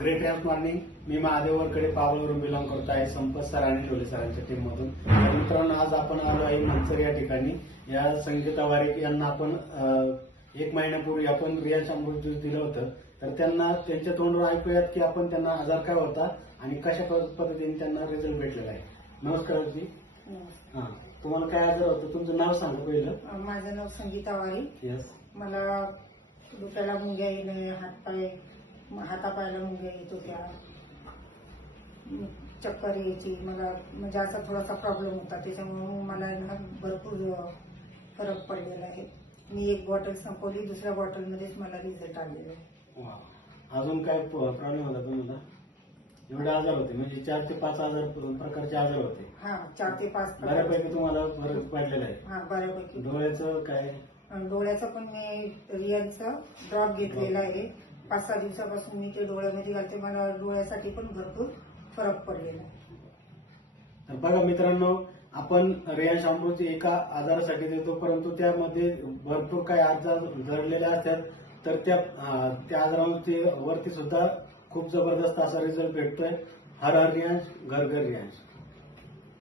Great ramp morning. मी महादेव वरकडे पावलावरून belong करतो आहे. संपत सर आणि डोले सरांच्या टीम मधून. तर मित्रांनो, आज आपण आलो आहे मंचर या ठिकाणी. या संगीता वारीक यांना आपण 1 महिन्यापूर्वी आपण रियाज अमृत ज्यूस दिलं होतं. तर त्यांना त्यांच्या तोंडून ऐकूयात की आपण त्यांना आजार काय होता आणि कशा पद्धतीने त्यांना रिझल्ट भेटलेला आहे. नमस्कार जी. हा, तुम्हाला काय आजार होतं? तुमचं नाव सांगा पहिलं. माझं नाव संगीता वारी. येस. मला डोक्याला मुंग्या येणे, हातापायाला मुंग्या येत होत्या, चक्कर यायची. मला म्हणजे असा थोडासा प्रॉब्लेम होता, त्याच्यामुळे मला ना भरपूर फरक पडलेला आहे. मी 1 बॉटल संपवली, दुसऱ्या बॉटलमध्येच मला रिझल्ट आलेला आहे. वा. अजून काय प्रॉब्लेम होता तुम्हाला? एवढे आजार होते म्हणजे 4 ते 5 प्रकारचे आजार होते. हा, 4 ते 5 बऱ्यापैकी तुम्हाला फरक पडलेला आहे. हा, बऱ्यापैकी. डोळ्याचं काय? डोळ्याचं पण मी रियाचा ड्रॉप घेतलेला आहे. 5-6 दिवसापासून मी ते डोळ्यामध्ये घालते. मला डोळ्यासाठी पण भरपूर फरक पडलेला आहे. तर बघा मित्रांनो, आपण रियांश अमृत एका आजारासाठी देतो, परंतु त्यामध्ये भरपूर काही आजार जडलेले असतात. तर त्या आजारावरती सुद्धा खूप जबरदस्त असा रिझल्ट भेटतोय. हर हर रियांश, घर घर रियांश.